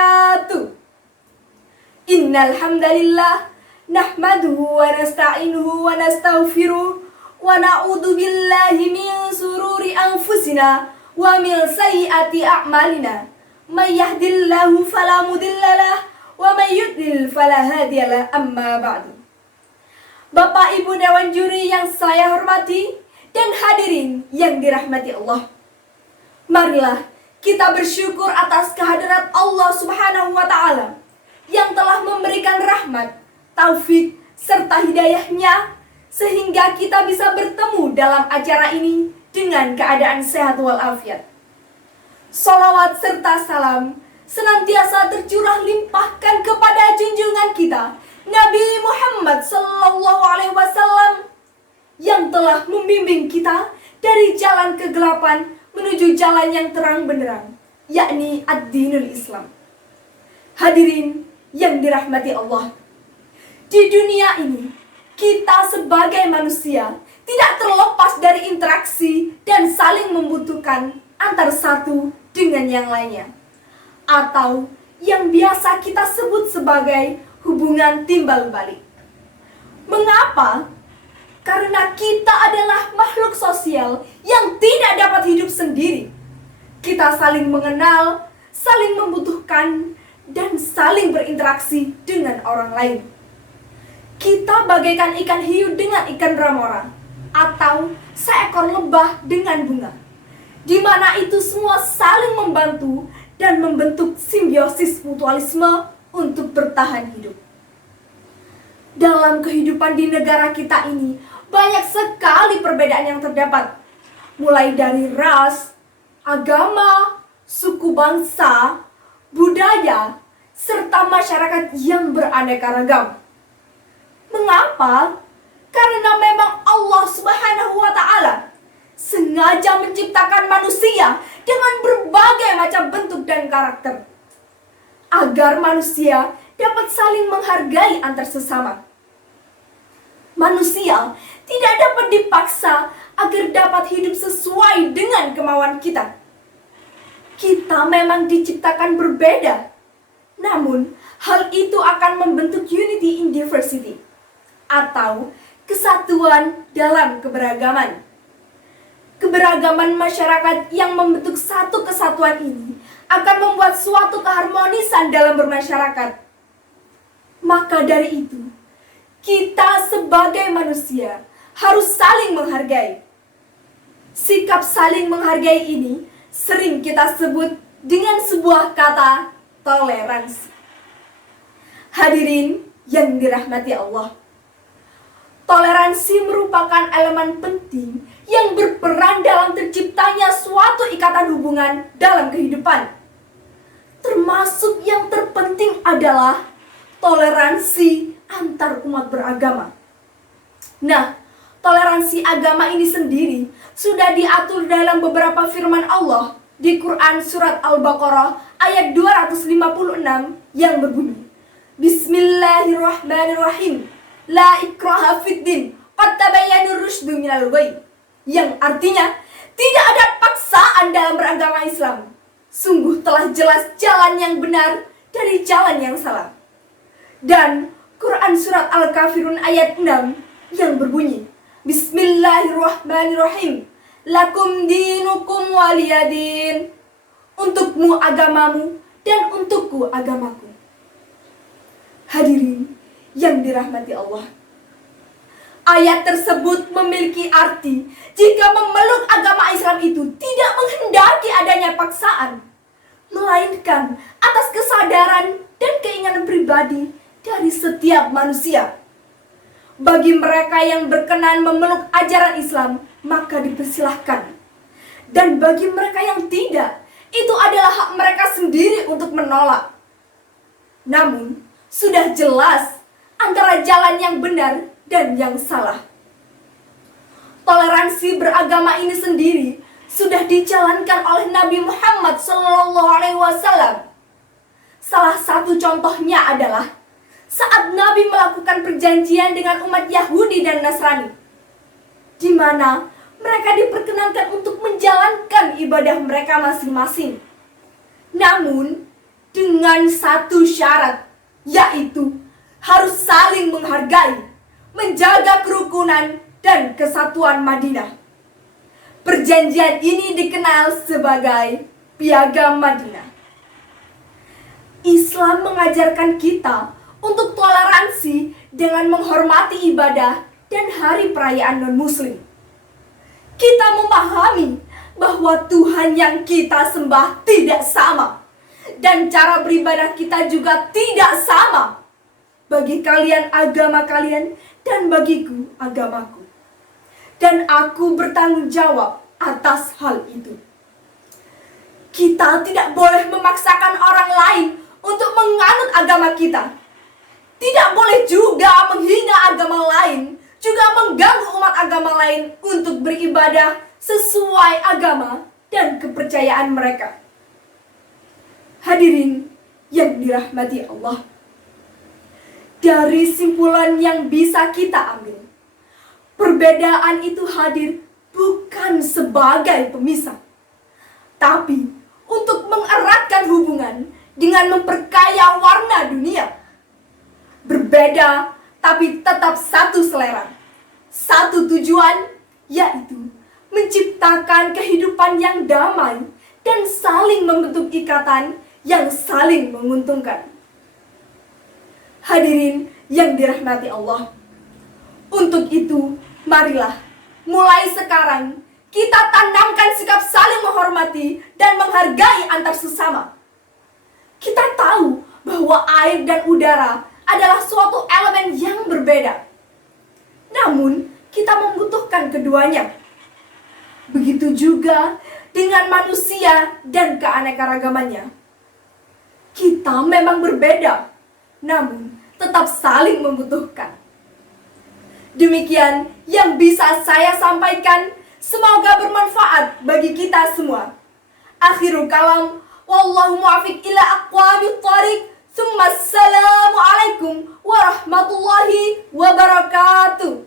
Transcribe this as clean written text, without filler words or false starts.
wabarakatuh. Innal hamdalillah nahmaduhu wa nasta'inuhu wa nastaghfiruh wa na'udzu billahi min sururi anfusina wa min sayyiati a'malina. May yahdihillahu fala mudhillalah wa may yudlil fala hadiyalah. Amma ba'du. Bapak Ibu Dewan Juri yang saya hormati dan hadirin yang dirahmati Allah, marilah kita bersyukur atas kehadirat Allah Subhanahu wa Ta'ala yang telah memberikan rahmat, taufik, serta hidayahnya sehingga kita bisa bertemu dalam acara ini dengan keadaan sehat walafiat. Salawat serta salam senantiasa tercurah limpahkan kepada junjungan kita Nabi Muhammad Sallallahu Alaihi Wasallam yang telah membimbing kita dari jalan kegelapan menuju jalan yang terang benderang, yakni ad-dinul Islam. Hadirin yang dirahmati Allah, di dunia ini kita sebagai manusia tidak terlepas dari interaksi dan saling membutuhkan antar satu dengan yang lainnya, atau yang biasa kita sebut sebagai hubungan timbal balik. Mengapa? Karena kita adalah makhluk sosial yang tidak dapat hidup sendiri. Kita saling mengenal, saling membutuhkan, dan saling berinteraksi dengan orang lain. Kita bagaikan ikan hiu dengan ikan ramora, atau seekor lebah dengan bunga, di mana itu semua saling membantu dan membentuk simbiosis mutualisme untuk bertahan hidup. Dalam kehidupan di negara kita ini, banyak sekali perbedaan yang terdapat, mulai dari ras, agama, suku bangsa, budaya, serta masyarakat yang beraneka ragam. Mengapa? Karena memang Allah Subhanahu wa Ta'ala sengaja menciptakan manusia dengan berbagai macam bentuk dan karakter, agar manusia dapat saling menghargai antar sesama. Manusia tidak dapat dipaksa agar dapat hidup sesuai dengan kemauan kita. Kita memang diciptakan berbeda, namun hal itu akan membentuk unity in diversity, atau kesatuan dalam keberagaman. Keberagaman masyarakat yang membentuk satu kesatuan ini akan membuat suatu keharmonisan dalam bermasyarakat. Maka dari itu, kita sebagai manusia harus saling menghargai. Sikap saling menghargai ini sering kita sebut dengan sebuah kata toleransi. Hadirin yang dirahmati Allah, toleransi merupakan elemen penting yang berperan dalam terciptanya suatu ikatan hubungan dalam kehidupan. Termasuk yang terpenting adalah toleransi antar umat beragama. Nah, toleransi agama ini sendiri sudah diatur dalam beberapa firman Allah di Quran surat Al-Baqarah ayat 256 yang berbunyi, Bismillahirrahmanirrahim, La ikraha fid din, qad tabayyanur rusydu minal ghayy. Yang artinya, tidak ada paksaan dalam beragama Islam. Sungguh telah jelas jalan yang benar dari jalan yang salah. Dan Quran surat Al-Kafirun ayat 6 yang berbunyi, Bismillahirrahmanirrahim, Lakum dinukum waliyadin. Untukmu agamamu dan untukku agamaku. Hadirin yang dirahmati Allah, ayat tersebut memiliki arti jika memeluk agama Islam itu tidak menghendaki adanya paksaan, melainkan atas kesadaran dan keinginan pribadi dari setiap manusia. Bagi mereka yang berkenan memeluk ajaran Islam, maka dipersilahkan. Dan bagi mereka yang tidak, itu adalah hak mereka sendiri untuk menolak. Namun, sudah jelas antara jalan yang benar dan yang salah. Toleransi beragama ini sendiri sudah dijalankan oleh Nabi Muhammad SAW. Salah satu contohnya adalah saat Nabi melakukan perjanjian dengan umat Yahudi dan Nasrani, di mana mereka diperkenankan untuk menjalankan ibadah mereka masing-masing. Namun, dengan satu syarat, yaitu harus saling menghargai, menjaga kerukunan dan kesatuan Madinah. Perjanjian ini dikenal sebagai Piagam Madinah. Islam mengajarkan kita untuk toleransi dengan menghormati ibadah dan hari perayaan non-muslim. Kita memahami bahwa Tuhan yang kita sembah tidak sama, dan cara beribadah kita juga tidak sama. Bagi kalian agama kalian, dan bagiku agamaku. Dan aku bertanggung jawab atas hal itu. Kita tidak boleh memaksakan orang lain untuk menganut agama kita. Tidak boleh juga menghina agama lain, juga mengganggu umat agama lain untuk beribadah sesuai agama dan kepercayaan mereka. Hadirin yang dirahmati Allah, dari simpulan yang bisa kita ambil, perbedaan itu hadir bukan sebagai pemisah, tapi untuk mengeratkan hubungan dengan memperkaya warna dunia. Berbeda tapi tetap satu selera, satu tujuan, yaitu menciptakan kehidupan yang damai dan saling membentuk ikatan yang saling menguntungkan. Hadirin yang dirahmati Allah, untuk itu marilah mulai sekarang kita tanamkan sikap saling menghormati dan menghargai antar sesama. Kita tahu bahwa air dan udara adalah suatu elemen yang berbeda, namun kita membutuhkan keduanya. Begitu juga dengan manusia dan keanekaragamannya. Kita memang berbeda, namun tetap saling membutuhkan. Demikian yang bisa saya sampaikan. Semoga bermanfaat bagi kita semua. Akhirul kalam, wallahu muwaffiq ila aqwamit thariq. Assalamualaikum warahmatullahi wabarakatuh.